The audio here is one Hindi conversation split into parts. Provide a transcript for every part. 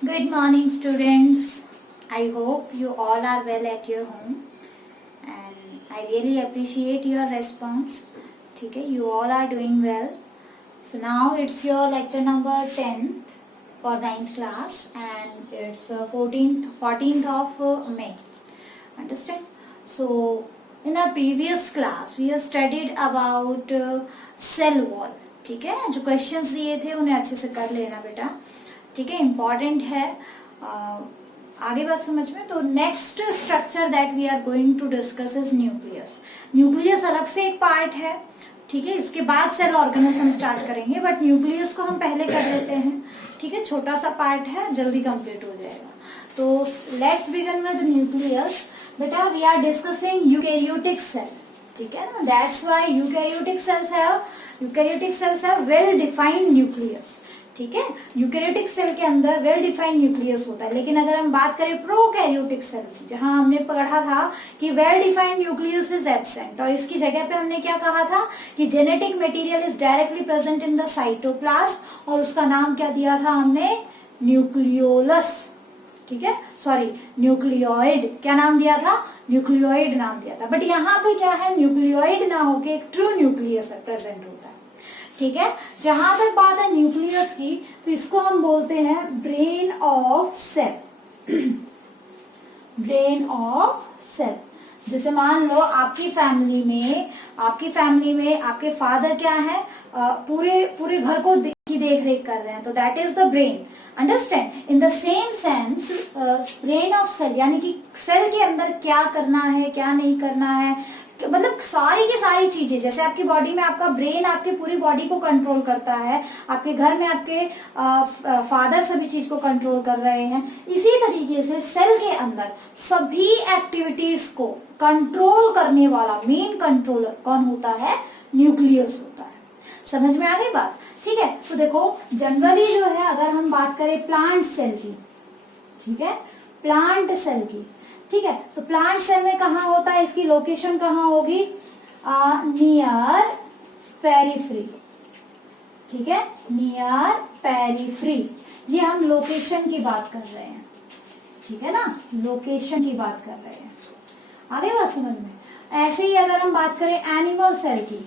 Good morning, students. I hope you all are well at your home, and I really appreciate your response. Okay, you all are doing well. So now it's your lecture number 10th for 9th class, and it's 14th of May. Understand? So in our previous class we have studied about cell wall. ठीक है, जो क्वेश्चंस दिए थे उन्हें अच्छे से कर लेना बेटा. ठीक है, इम्पॉर्टेंट है. आगे बात समझ में. तो next structure that we are going to discuss is nucleus. Nucleus अलग से एक पार्ट है. ठीक है, इसके बाद सेल ऑर्गेनिज्म स्टार्ट करेंगे, बट न्यूक्लियस को हम पहले कर लेते हैं. ठीक है, छोटा सा पार्ट है, जल्दी कंप्लीट हो जाएगा. तो लेट्स बिगिन विद न्यूक्लियस. बेटा we are discussing eukaryotic cell. ठीक है ना, that's why eukaryotic cells have well defined nucleus. ठीक है, यूकैरियोटिक सेल के अंदर वेल डिफाइंड न्यूक्लियस होता है. लेकिन अगर हम बात करें प्रोकैरियोटिक सेल की, जहां हमने पढ़ा था कि well defined nucleus is absent, और इसकी जगह पे हमने क्या कहा था कि genetic material is directly present in the cytoplasm, और उसका नाम क्या दिया था हमने? न्यूक्लियोलस. ठीक है, सॉरी न्यूक्लियोइड. क्या नाम दिया था? न्यूक्लियोइड नाम दिया था. बट यहाँ पे क्या है, न्यूक्लियोइड ना होके एक ट्रू न्यूक्लियस प्रेजेंट होता है. ठीक है, जहां तक बात है न्यूक्लियस की, तो इसको हम बोलते हैं brain of cell. Brain of cell. जैसे मान लो आपकी फैमिली में आपके फादर क्या है, पूरे घर को की देख रेख कर रहे हैं, तो that is the brain. Understand? In the same sense brain of cell, यानी कि सेल के अंदर क्या करना है, क्या नहीं करना है, मतलब सारी की सारी चीजें. जैसे आपकी बॉडी में आपका ब्रेन आपकी पूरी बॉडी को कंट्रोल करता है, आपके घर में आपके फादर सभी चीज को कंट्रोल कर रहे हैं, इसी तरीके से सेल के अंदर सभी एक्टिविटीज को कंट्रोल करने वाला मेन कंट्रोलर कौन होता है? न्यूक्लियस होता है. समझ में आ गई बात? ठीक है, तो देखो जनरली जो है, अगर हम बात करें प्लांट सेल की, ठीक है, प्लांट सेल की, ठीक है, तो प्लांट सेल में कहाँ होता है, इसकी लोकेशन कहाँ होगी? Near periphery. ठीक है, नियर पेरिफ्री. ये हम लोकेशन की बात कर रहे हैं. ठीक है ना, लोकेशन की बात कर रहे हैं. आगे बात समझ में? ऐसे ही अगर हम बात करें एनिमल सेल की,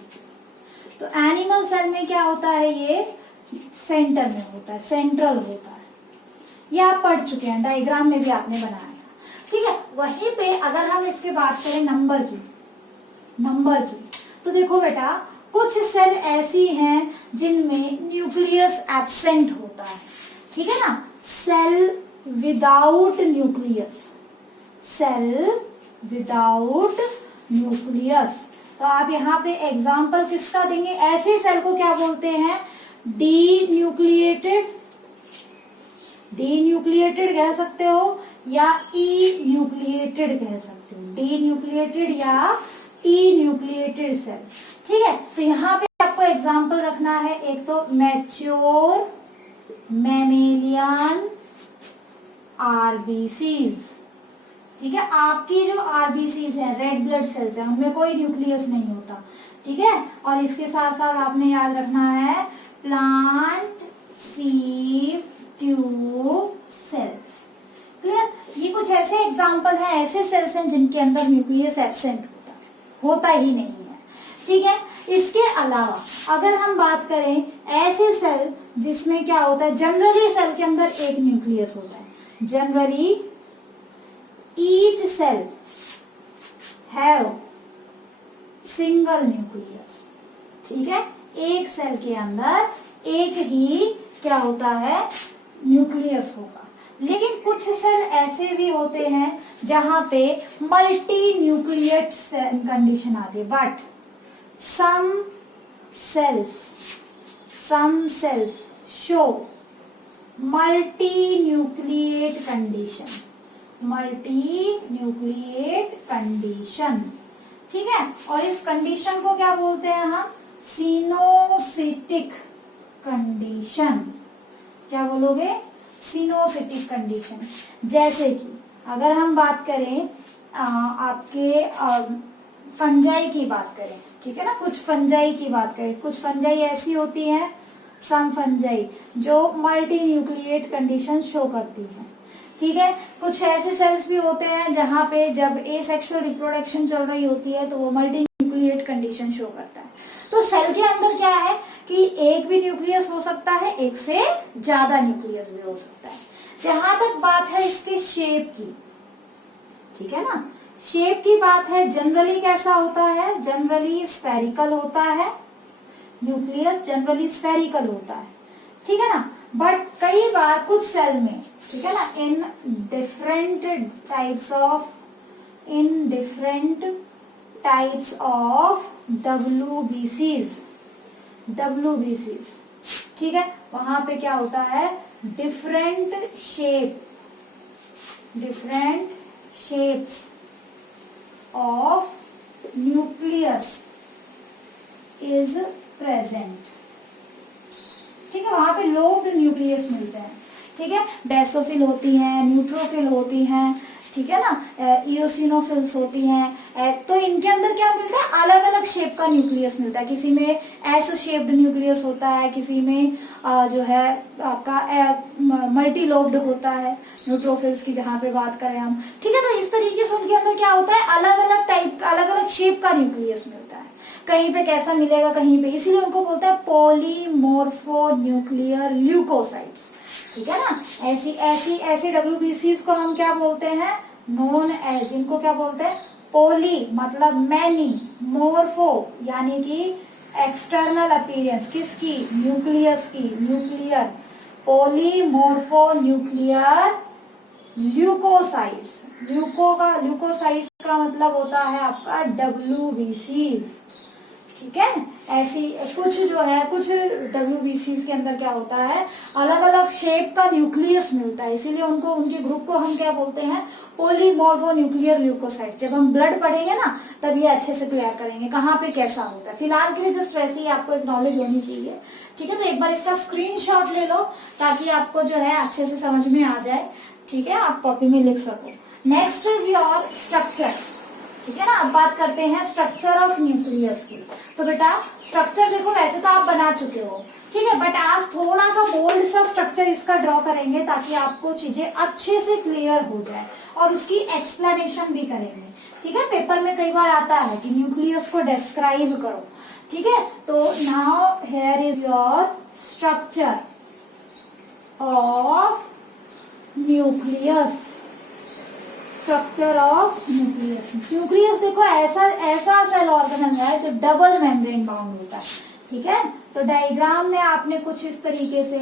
तो एनिमल सेल में क्या होता है? ये सेंटर में होता है, सेंट्रल होता है. ये आप पढ़ चुके हैं, डायग्राम में भी आपने बनाया. ठीक है, वहीं पे अगर हम इसके बात करें नंबर की, तो देखो बेटा कुछ सेल ऐसी हैं जिनमें न्यूक्लियस एब्सेंट होता है. ठीक है ना, cell without nucleus, cell without nucleus. तो आप यहाँ पे एग्जाम्पल किसका देंगे? ऐसे सेल को क्या बोलते हैं? डी न्यूक्लिएटेड कह सकते हो, या ई न्यूक्लिएटेड कह सकते हो. डी न्यूक्लिएटेड या ई न्यूक्लिएटेड सेल. ठीक है, तो यहाँ पे आपको एग्जाम्पल रखना है. एक तो मैच्योर मैमेलियन आरबीसीज. ठीक है, आपकी जो आरबीसीज है, रेड ब्लड सेल्स है, उनमें कोई न्यूक्लियस नहीं होता. ठीक है, और इसके साथ साथ आपने याद रखना है plant sieve tube cells. Clear? ये कुछ ऐसे एग्जाम्पल हैं, ऐसे सेल्स हैं जिनके अंदर न्यूक्लियस एब्सेंट होता ही नहीं है. ठीक है, इसके अलावा अगर हम बात करें ऐसे सेल जिसमें क्या होता है, जनरली सेल के अंदर एक न्यूक्लियस होता है. Generally each cell have single nucleus. ठीक है, एक सेल के अंदर एक ही क्या होता है? न्यूक्लियस होगा. लेकिन कुछ सेल ऐसे भी होते हैं जहां पे मल्टी न्यूक्लिएट कंडीशन आती है. But some cells show multi nucleate condition. ठीक है, और इस कंडीशन को क्या बोलते हैं हम? सिनोसिटिक कंडीशन. क्या बोलोगे? सिनोसिटिक कंडीशन. जैसे कि अगर हम बात करें आपके फंजाई की बात करें, ठीक है ना, कुछ फंजाई की बात करें. कुछ फंजाई ऐसी होती हैं सम फंजाई जो मल्टी न्यूक्लिएट कंडीशन शो करती है, ठीक है। कुछ ऐसे सेल्स भी होते हैं जहां पे जब एसेक्सुअल रिप्रोडक्शन चल रही होती है तो वो मल्टी न्यूक्लिएट कंडीशन शो करता है। तो सेल के अंदर क्या है कि एक भी न्यूक्लियस हो सकता है, एक से ज्यादा न्यूक्लियस भी हो सकता है। जहां तक बात है इसके शेप की, ठीक है ना, शेप की बात है, जनरली कैसा होता है, जनरली स्फेरिकल होता है, न्यूक्लियस जनरली स्फेरिकल होता है, ठीक है ना। बट कई बार कुछ सेल में, ठीक है ना, in different types of WBCs, ठीक है, वहां पे क्या होता है, different shapes of nucleus is present, ठीक है। वहां पे लोब्ड न्यूक्लियस मिलते हैं, ठीक है। बेसोफिल होती हैं, न्यूट्रोफिल होती हैं, ठीक है ना, इओसिनोफिल्स होती हैं। तो इनके अंदर क्या मिलता है, अलग अलग शेप का न्यूक्लियस मिलता है। किसी में एस शेप्ड न्यूक्लियस होता है, किसी में जो है आपका मल्टी लोब्ड होता है, न्यूट्रोफिल्स की जहाँ पे बात करें हम, ठीक है। तो इस तरीके से उनके अंदर क्या होता है, अलग अलग टाइप, अलग अलग शेप का न्यूक्लियस मिलता है। कहीं पे कैसा मिलेगा, कहीं पे, इसीलिए उनको बोलते हैं पॉलीमोर्फो न्यूक्लियर ल्यूकोसाइट्स, ठीक है ना। ऐसे WBCs को हम क्या बोलते हैं, नोन एज, इनको क्या बोलते हैं, पोली मतलब मैनी, मोर्फो यानी कि एक्सटर्नल अपीयरेंस, किसकी, न्यूक्लियस की, न्यूक्लियर, पॉलीमोर्फो न्यूक्लियर ल्यूकोसाइट्स। ल्यूकोसाइट्स का मतलब होता है आपका WBCs, ठीक है। ऐसी कुछ जो है, कुछ WBCs के अंदर क्या होता है, अलग अलग शेप का न्यूक्लियस मिलता है, इसीलिए उनको, उनके ग्रुप को हम क्या बोलते हैं, पॉलीमॉर्फो न्यूक्लियर ल्यूकोसाइट्स। जब हम ब्लड पढ़ेंगे ना तब ये अच्छे से क्लियर करेंगे कहाँ पे कैसा होता है। फिलहाल के लिए जस्ट वैसे ही आपको एक नॉलेज होनी चाहिए, ठीक है। तो एक बार इसका स्क्रीनशॉट ले लो ताकि आपको जो है अच्छे से समझ में आ जाए, ठीक है, आप कॉपी में लिख सको। नेक्स्ट इज योर स्ट्रक्चर, ठीक है ना। अब बात करते हैं स्ट्रक्चर ऑफ न्यूक्लियस की। तो बेटा स्ट्रक्चर देखो, वैसे तो आप बना चुके हो, ठीक है, बट आज थोड़ा सा बोल्ड सा स्ट्रक्चर इसका ड्रॉ करेंगे ताकि आपको चीजें अच्छे से क्लियर हो जाए और उसकी एक्सप्लेनेशन भी करेंगे, ठीक है। पेपर में कई बार आता है कि न्यूक्लियस को डिस्क्राइब करो, ठीक है। तो now here is your structure of nucleus. Structure of nucleus, nucleus देखो ऐसा सेल ऑर्गेनल है जो डबल मेम्ब्रेन बाउंड होता है, ठीक है। तो डायग्राम में आपने कुछ इस तरीके से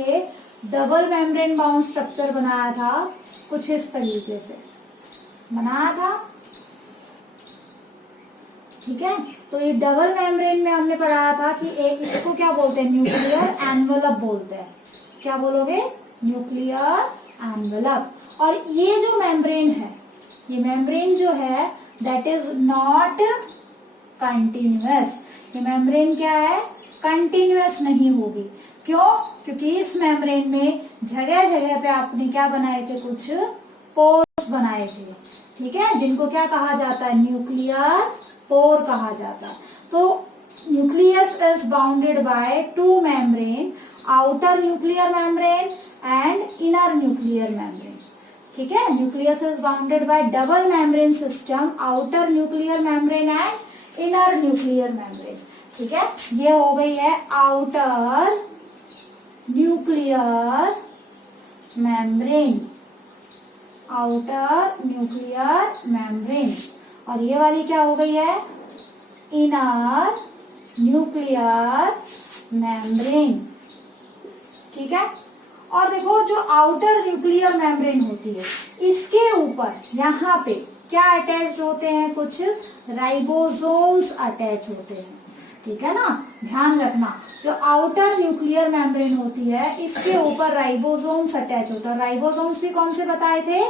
डबल मेम्ब्रेन बाउंड स्ट्रक्चर बनाया था, कुछ इस तरीके से बनाया था, ठीक है। तो ये डबल मेम्ब्रेन में हमने पढ़ाया था कि एक, इसको क्या बोलते हैं, न्यूक्लियर एनवेलप बोलते हैं। क्या बोलोगे, न्यूक्लियर एनवेलप। और ये जो मेम्ब्रेन है, ये मेम्ब्रेन जो है दैट इज नॉट कंटिन्यूअस। ये मेम्ब्रेन क्या है, कंटिन्यूअस नहीं होगी। क्यों, क्योंकि इस मेम्ब्रेन में जगह जगह पे आपने क्या बनाए थे, कुछ पोर्स बनाए थे, ठीक है, जिनको क्या कहा जाता है, न्यूक्लियर पोर कहा जाता है। तो nucleus is bounded by two membrane, outer nuclear membrane and inner nuclear membrane, ठीक है। Nucleus is bounded by double membrane system, outer nuclear membrane and inner nuclear membrane, ठीक है। ये हो गई है outer nuclear membrane, outer nuclear membrane. और ये वाली क्या हो गई है, इनर न्यूक्लियर मेम्ब्रेन, ठीक है। और देखो जो आउटर न्यूक्लियर मेम्ब्रेन होती है, इसके ऊपर यहाँ पे क्या अटैच होते हैं, कुछ राइबोसोम्स अटैच होते हैं, ठीक है ना। ध्यान रखना, जो आउटर न्यूक्लियर मेम्ब्रेन होती है इसके ऊपर राइबोसोम्स अटैच होता है। राइबोसोम्स भी कौन से बताए थे,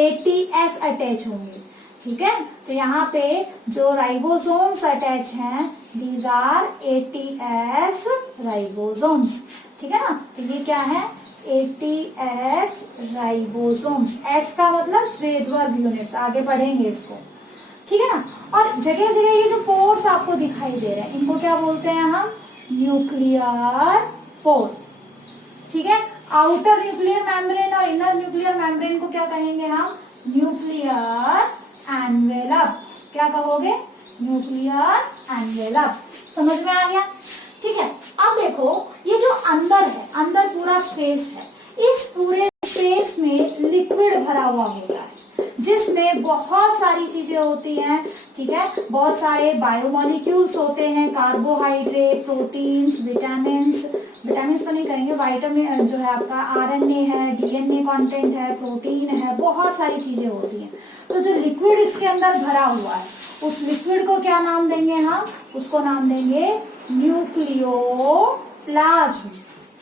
ATS अटैच होंगे, ठीक है। तो यहाँ पे जो राइबोसोम्स अटैच हैं, दीज आर ATS राइबोसोम्स, ठीक है ना। तो ये क्या है, ATS राइबोसोम्स। S का मतलब स्वेदवर्ग यूनिट्स, आगे पढ़ेंगे इसको, ठीक है ना। और जगह जगह ये जो पोर्स आपको दिखाई दे रहे हैं, इनको क्या बोलते हैं हम, न्यूक्लियर पोर, ठीक है। आउटर न्यूक्लियर मेम्ब्रेन और इनर न्यूक्लियर मेम्ब्रेन को क्या कहेंगे हम? Nuclear envelope. क्या कहोगे? Nuclear envelope. समझ में आ गया? ठीक है। अब देखो ये जो अंदर है, अंदर पूरा स्पेस है, इस पूरे स्पेस में लिक्विड भरा हुआ होता है जिसमें बहुत सारी चीजें होती हैं। ठीक है, बहुत सारे बायोमोलिक्यूल्स होते हैं, कार्बोहाइड्रेट, प्रोटीन्स, विटामिन्स, विटामिन्स तो नहीं करेंगे, विटामिन जो है आपका आरएनए है, डीएनए कंटेंट है, प्रोटीन है, बहुत सारी चीजें होती हैं। तो जो लिक्विड इसके अंदर भरा हुआ है उस लिक्विड को क्या नाम देंगे हम? उसको नाम देंगे न्यूक्लियोप्लाज्म।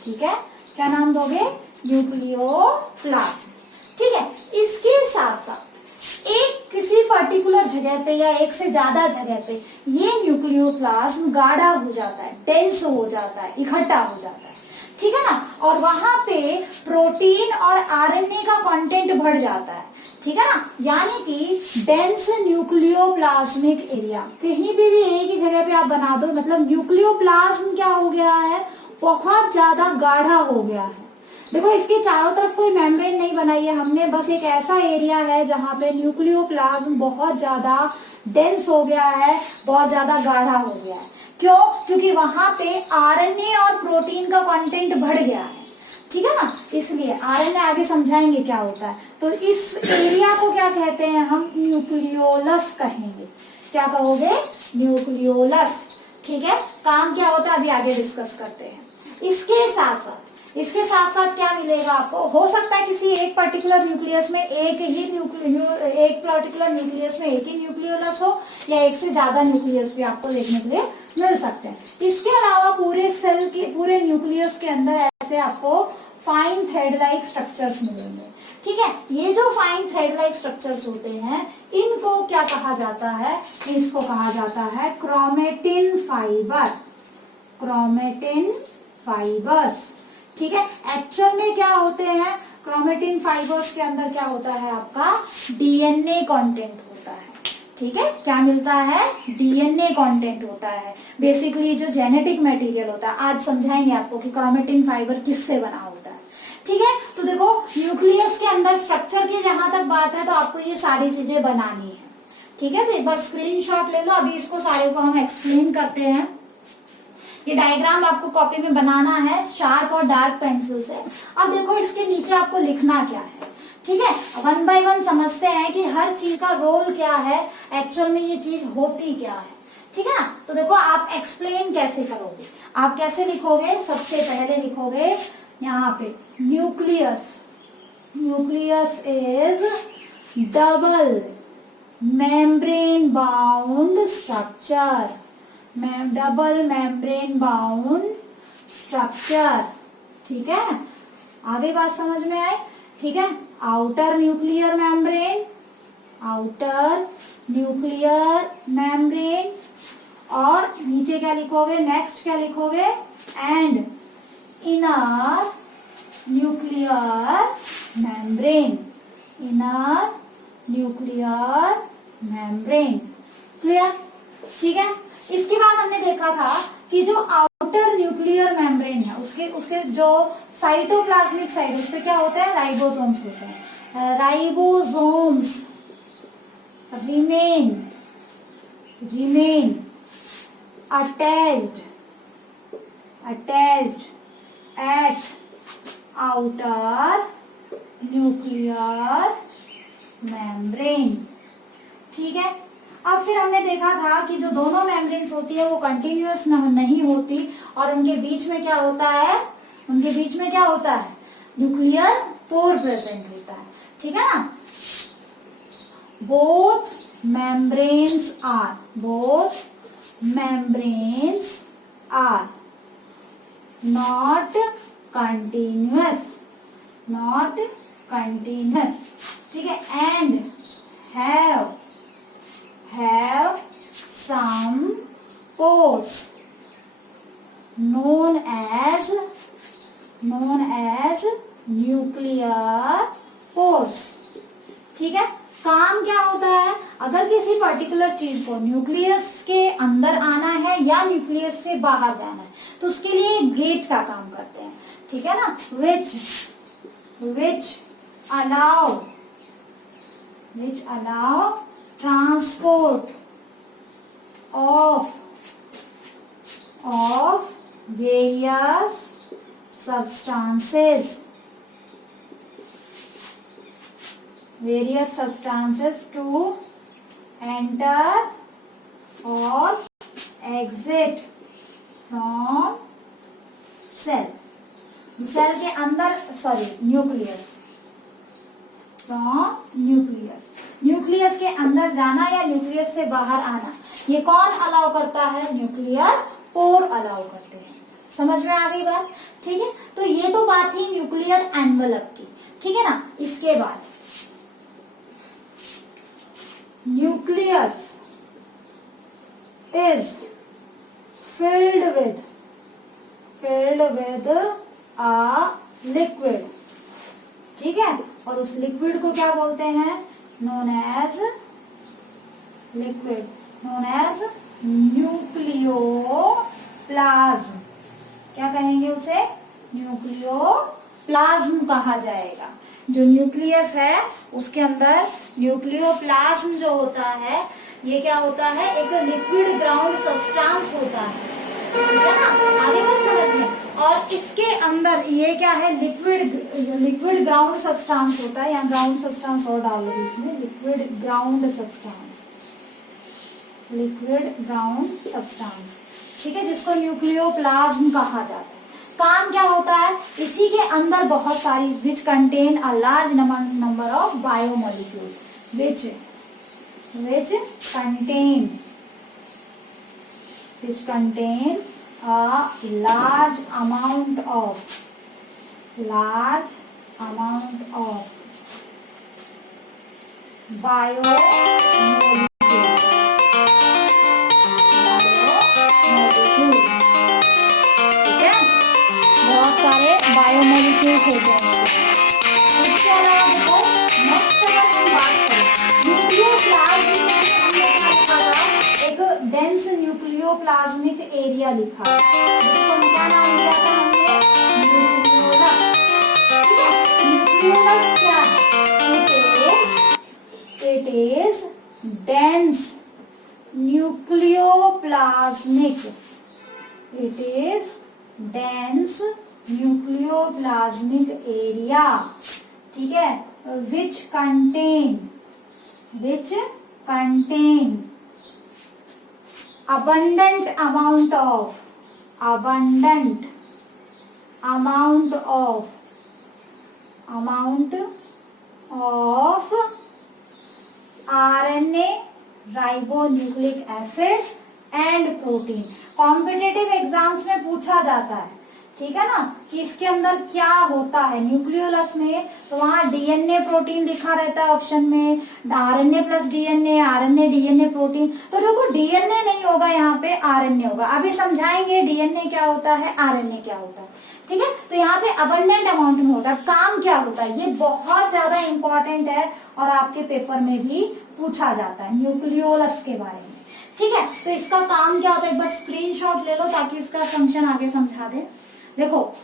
ठीक है, क्या नाम दोगे? न्यूक्लियोप्लाज्म। ठीक है। इसके साथ साथ एक किसी पर्टिकुलर जगह पे या एक से ज्यादा जगह पे ये न्यूक्लियोप्लाज्म गाढ़ा हो जाता है, डेंस हो जाता है, इकट्ठा हो जाता है। ठीक है ना, और वहां पे प्रोटीन और आरएनए का कंटेंट बढ़ जाता है। ठीक है ना, यानी कि डेंस न्यूक्लियोप्लाज्मिक एरिया कहीं भी एक ही जगह पे आप बना दो, मतलब न्यूक्लियोप्लाज्म क्या हो गया है? बहुत ज्यादा गाढ़ा हो गया है। देखो इसके चारों तरफ कोई मेम्ब्रेन नहीं बनाई है हमने, बस एक ऐसा एरिया है जहां पे न्यूक्लियोप्लाज्म बहुत ज्यादा डेंस हो गया है, बहुत ज्यादा गाढ़ा हो गया है। क्यों? क्योंकि वहां पे आरएनए और प्रोटीन का कंटेंट बढ़ गया है। ठीक है ना, इसलिए आरएनए आगे समझाएंगे क्या होता है। तो इस एरिया को क्या कहते हैं हम? न्यूक्लियोलस कहेंगे। क्या कहोगे? न्यूक्लियोलस। ठीक है, काम क्या होता है अभी आगे डिस्कस करते हैं। इसके साथ साथ क्या मिलेगा आपको? हो सकता है किसी एक पर्टिकुलर न्यूक्लियस में एक पर्टिकुलर न्यूक्लियस में एक ही न्यूक्लियोलस हो, या एक से ज्यादा न्यूक्लियस भी आपको देखने के लिए मिल सकते हैं। इसके अलावा पूरे सेल के, पूरे न्यूक्लियस के अंदर ऐसे आपको फाइन थ्रेड लाइक स्ट्रक्चर्स मिलेंगे। ठीक है, ये जो फाइन थ्रेड लाइक स्ट्रक्चर्स होते हैं इनको क्या कहा जाता है? इसको कहा जाता है क्रोमेटिन फाइबर। Chromatin fibres. ठीक है, एक्चुअल में क्या होते हैं? क्रोमेटिन फाइबर्स के अंदर क्या होता है? आपका डीएनए कंटेंट होता है। ठीक है, क्या मिलता है? डीएनए कंटेंट होता है। बेसिकली जो जेनेटिक मटेरियल होता है, आज समझाएंगे आपको कि क्रोमेटिन फाइबर किससे बना होता है। ठीक है, तो देखो न्यूक्लियस के अंदर स्ट्रक्चर की जहां तक बात है तो आपको ये सारी चीजें बनानी है। ठीक है, तो एक बार स्क्रीनशॉट ले लो, अभी इसको सारे को हम एक्सप्लेन करते हैं। ये डायग्राम आपको कॉपी में बनाना है शार्प और डार्क पेंसिल से। अब देखो इसके नीचे आपको लिखना क्या है। ठीक है, वन बाय वन समझते हैं कि हर चीज का रोल क्या है, एक्चुअल में ये चीज होती क्या है। ठीक है ना, तो देखो आप एक्सप्लेन कैसे करोगे? आप कैसे लिखोगे? सबसे पहले लिखोगे यहाँ पे nucleus. Nucleus is double membrane bound structure. Double membrane bound structure. ठीक है, आगे बात समझ में आए? ठीक है, outer nuclear membrane, outer nuclear membrane, और नीचे क्या लिखोगे? नेक्स्ट क्या लिखोगे? And inner nuclear membrane. Inner nuclear membrane. Clear? ठीक है, इसके बाद हमने देखा था कि जो आउटर न्यूक्लियर मेम्ब्रेन है उसके जो साइटोप्लाज्मिक साइड, उस पे क्या होता है? राइबोसोम्स होते हैं। Ribosomes remain attached at outer nuclear membrane। ठीक है, अब फिर हमने देखा था कि जो दोनों मेम्ब्रेन्स होती है वो कंटिन्यूअस नहीं होती, और उनके बीच में क्या होता है? न्यूक्लियर पोर प्रेजेंट होता है। ठीक है ना, both membranes are not continuous। ठीक है, and have some pores known as nuclear pores। ठीक है, काम क्या होता है? अगर किसी पर्टिकुलर चीज को न्यूक्लियस के अंदर आना है या न्यूक्लियस से बाहर जाना है तो उसके लिए गेट का काम करते हैं। ठीक है ना, which allow transport of various substances to enter or exit from cell के अंदर, न्यूक्लियस के अंदर जाना या न्यूक्लियस से बाहर आना, ये कौन अलाउ करता है? न्यूक्लियर पोर अलाउ करते हैं। समझ में आ गई बात? ठीक है, तो ये तो बात थी न्यूक्लियर एनवेलप की, ठीक है ना। इसके बाद nucleus is filled with a liquid, ठीक है, और उस लिक्विड को क्या बोलते हैं? known as nucleoplasm. क्या कहेंगे उसे? न्यूक्लियोप्लाज्म कहा जाएगा। जो न्यूक्लियस है उसके अंदर न्यूक्लियोप्लाज्म जो होता है, ये क्या होता है? एक लिक्विड ग्राउंड सब्सटेंस होता है, ठीक है ना। आगे बात समझ में। और इसके अंदर ये क्या है? लिक्विड ग्राउंड सब्सटेंस होता है। यहाँ ग्राउंड सब्सटेंस और डाल दो बीच में, लिक्विड ग्राउंड सब्सटेंस, ठीक है, जिसको न्यूक्लियोप्लाज्म कहा जाता है। काम क्या होता है? इसी के अंदर बहुत सारी which contain a large number of biomolecules, which contain a large amount of biomolecules, ठीक है, बहुत सारे बायोमोलिक्यूल्स होते हैं। इसके अलावा देखो, नेक्स्ट अगर हम बात करें न्यूक्लियोप्लाज्म में, हमने क्या लिखा था? एक डेंस न्यूक्लियोप्लाज्मिक एरिया लिखा है, जिसको क्या नाम दिया था हमने? न्यूक्लियोलस। ठीक है, न्यूक्लियोलस क्या है? It is dense nucleoplasmic area, ठीक है, which contain abundant amount of RNA, ribonucleic acid and protein. Competitive exams में पूछा जाता है, ठीक है ना, कि इसके अंदर क्या होता है न्यूक्लियोलस में। तो वहां डीएनए प्रोटीन लिखा रहता है ऑप्शन में, RNA plus DNA, RNA DNA protein. तो देखो डीएनए नहीं होगा, यहाँ पे आरएनए होगा। अभी समझाएंगे डीएनए क्या होता है, आरएनए क्या होता है, ठीक है। तो यहाँ पे अबंडेंट अमाउंट में होता है। काम क्या होता है? ये बहुत ज्यादा इंपॉर्टेंट है और आपके पेपर में भी पूछा जाता है न्यूक्लियोलस के बारे में, ठीक है। तो इसका काम क्या होता है? एक बार स्क्रीनशॉट ले लो ताकि इसका फंक्शन आगे समझा दे। देखो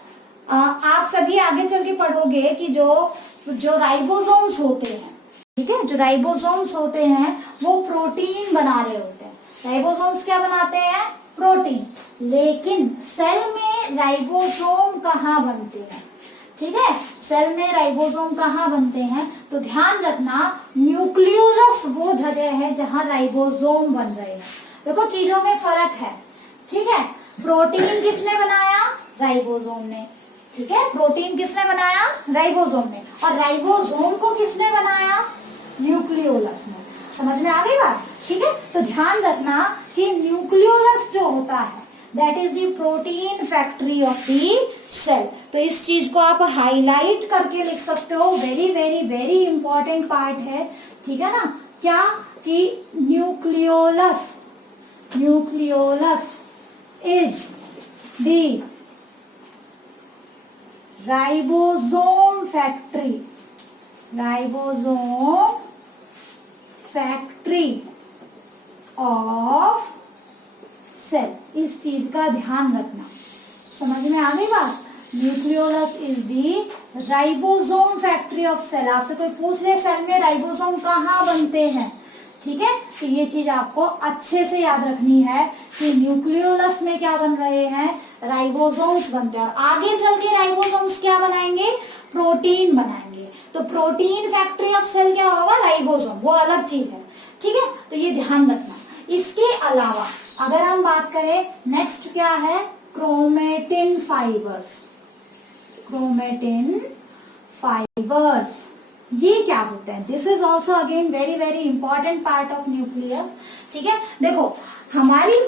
आप सभी आगे चल के पढ़ोगे कि जो राइबोसोम्स होते हैं, ठीक है, जो राइबोसोम्स होते हैं वो प्रोटीन बना रहे होते हैं। राइबोसोम्स क्या बनाते हैं? प्रोटीन। लेकिन सेल में राइबोसोम कहाँ बनते हैं? ठीक है, सेल में राइबोसोम कहाँ बनते हैं? तो ध्यान रखना, न्यूक्लियोलस वो जगह है जहां राइबोसोम बन रहे हैं। देखो चीजों में फर्क है, ठीक है। प्रोटीन किसने बनाया? राइबोसोम ने, ठीक है। प्रोटीन किसने बनाया? राइबोसोम ने। और राइबोसोम को किसने बनाया? न्यूक्लियोलस ने। समझ में आ गई बात? ठीक है, तो ध्यान रखना कि न्यूक्लियोलस जो होता है that is the protein factory of the cell. तो इस चीज को आप हाईलाइट करके लिख सकते हो, very very very important part है, ठीक है ना। क्या कि nucleolus is the ribosome factory of cell. इस चीज का ध्यान रखना। समझ में आ गई बात? Nucleolus is the ribosome factory of cell. आपसे कोई पूछ ले सेल में राइबोसोम कहाँ बनते हैं, ठीक है, तो ये चीज आपको अच्छे से याद रखनी है कि न्यूक्लियोलस में क्या बन रहे हैं, राइबोसोम्स बनते हैं। और आगे चल के राइबोसोम्स क्या बनाएंगे, प्रोटीन बनाएंगे। तो प्रोटीन फैक्ट्री ऑफ सेल क्या होगा, राइबोसोम, वो अलग चीज है, ठीक है, तो ये ध्यान रखना। इसके अलावा अगर हम बात करें नेक्स्ट क्या है, क्रोमेटिन फाइबर्स। क्रोमेटिन फाइबर्स ये क्या होते हैं, this is also again very very important part of nucleus, ठीक है। देखो हमारी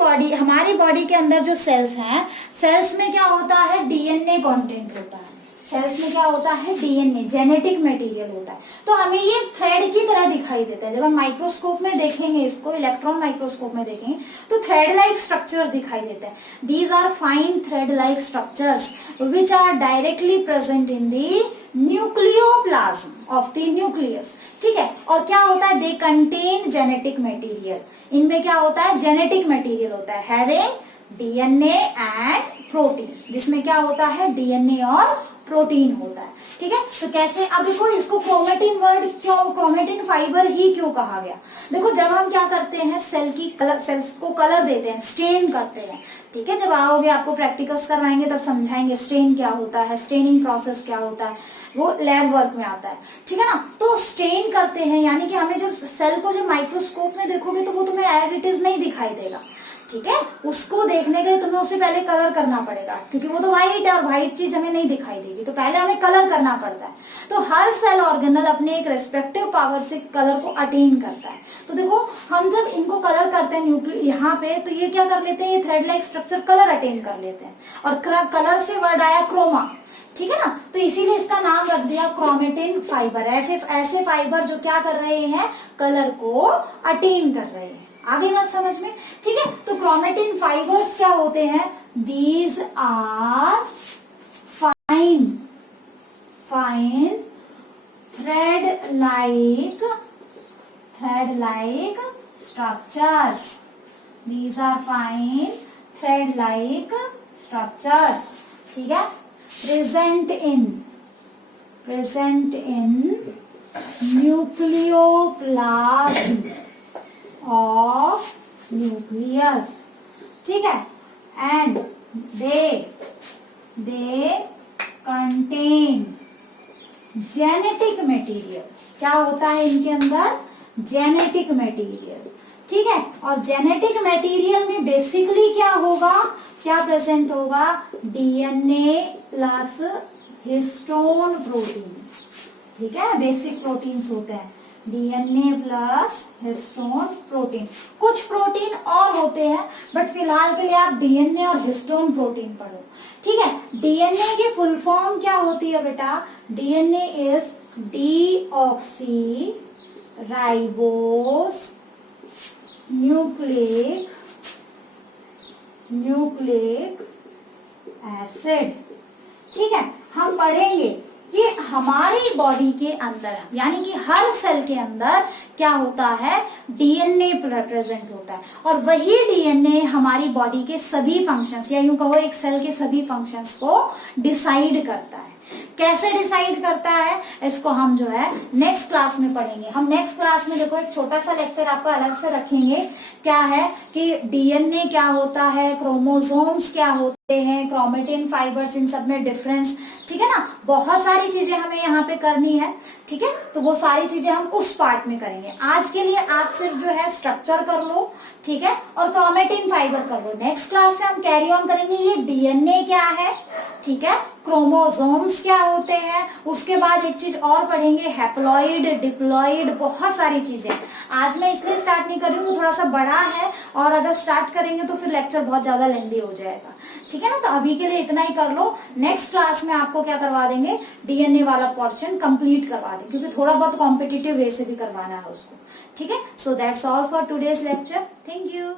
बॉडी के अंदर जो सेल्स हैं, सेल्स में क्या होता है, डीएनए कंटेंट होता है। सेल्स में क्या होता है, डीएनए, जेनेटिक मटेरियल होता है। तो हमें ये थ्रेड की तरह दिखाई देता है। जब हम माइक्रोस्कोप में देखेंगे इसको, इलेक्ट्रॉन माइक्रोस्कोप में देखेंगे तो थ्रेड लाइक स्ट्रक्चर्स दिखाई देते हैं। These are fine thread like structures which are directly present in the nucleoplasm of the nucleus, ठीक है। और क्या होता है, दे कंटेन जेनेटिक मटेरियल। इनमें क्या होता है, जेनेटिक मटेरियल होता है, हैविंग डीएनए एंड प्रोटीन, जिसमें क्या होता है, डीएनए और प्रोटीन होता है, ठीक है। तो कैसे, अब देखो इसको क्रोमेटिन वर्ड क्यों, क्रोमेटिन फाइबर ही क्यों कहा गया। देखो जब हम क्या करते हैं, सेल्स को कलर देते हैं, स्टेन करते हैं, ठीक है। जब आओगे आपको प्रैक्टिकल्स करवाएंगे तब समझाएंगे स्टेन क्या होता है, स्टेनिंग प्रोसेस क्या होता है, वो लैब वर्क में आता है, ठीक है ना। तो स्टेन करते हैं, यानी कि हमें जब सेल को जब माइक्रोस्कोप में देखोगे तो वो तुम्हें एज इट इज नहीं दिखाई देगा, ठीक है। उसको देखने के लिए तुम्हें उसे पहले कलर करना पड़ेगा, क्योंकि वो तो व्हाइट है और व्हाइट चीज हमें नहीं दिखाई देगी, तो पहले हमें कलर करना पड़ता है। तो हर सेल ऑर्गेनल अपने एक रेस्पेक्टिव पावर से कलर को अटेन करता है। तो देखो हम जब इनको कलर करते हैं यहाँ पे, तो ये क्या कर लेते हैं, ये thread like structure colour attain कर लेते हैं। और कलर से वर्ड आया क्रोमा, ठीक है ना, तो इसीलिए इसका नाम रख दिया क्रोमेटिन फाइबर। ऐसे फाइबर जो क्या कर रहे हैं, कलर को अटेन कर रहे हैं। आगे बात समझ में, ठीक है। तो क्रोमेटिन फाइबर्स क्या होते हैं, these are fine thread like structures. These are fine thread like structures, ठीक है। Present in nucleoplasm of nucleus, ठीक है। and they contain genetic material। क्या होता है इनके अंदर, जेनेटिक मटेरियल, ठीक है। और जेनेटिक मटेरियल में बेसिकली क्या होगा, क्या प्रेजेंट होगा, डीएनए प्लस हिस्टोन प्रोटीन, ठीक है। बेसिक प्रोटीन्स होते हैं, डीएनए प्लस हिस्टोन प्रोटीन। कुछ प्रोटीन और होते हैं बट फिलहाल के लिए आप डीएनए और हिस्टोन प्रोटीन पढ़ो, ठीक है। डीएनए की फुल फॉर्म क्या होती है बेटा, DNA is deoxy ribose nucleic acid, ठीक है। हम पढ़ेंगे कि हमारी बॉडी के अंदर, यानी कि हर सेल के अंदर क्या होता है, डीएनए प्रेजेंट होता है। और वही डीएनए हमारी बॉडी के सभी फंक्शंस, या यूं कहो एक सेल के सभी फंक्शंस को डिसाइड करता है। कैसे डिसाइड करता है, इसको हम जो है नेक्स्ट क्लास में पढ़ेंगे। हम नेक्स्ट क्लास में देखो एक छोटा सा लेक्चर आपका अलग से रखेंगे, क्या है कि डीएनए क्या होता है, क्रोमोसोम्स क्या होते हैं, क्रोमेटिन फाइबर्स, इन सब में डिफरेंस, ठीक है ना। बहुत सारी चीजें हमें यहाँ पे करनी है, ठीक है। तो वो सारी चीजें हम उस पार्ट में करेंगे। आज के लिए आप सिर्फ जो है स्ट्रक्चर कर लो, ठीक है, और क्रोमेटिन फाइबर कर लो। नेक्स्ट क्लास से हम कैरी ऑन करेंगे ये डीएनए क्या है, ठीक है, क्रोमोसोम्स क्या होते हैं, उसके बाद एक चीज और पढ़ेंगे, हैप्लॉइड, डिप्लॉइड, बहुत सारी चीजें। आज मैं इसलिए स्टार्ट नहीं कर रही हूँ, थोड़ा सा बड़ा है, और अगर स्टार्ट करेंगे तो फिर लेक्चर बहुत ज्यादा लेंदी हो जाएगा, ठीक है ना। तो अभी के लिए इतना ही कर लो। नेक्स्ट क्लास में आपको क्या करवा देंगे, डीएनए वाला पोर्शन कंप्लीट करवा देंगे, क्योंकि थोड़ा बहुत कॉम्पिटिटिव वे से भी करवाना है उसको, ठीक है। So that's all for today's lecture. Thank you.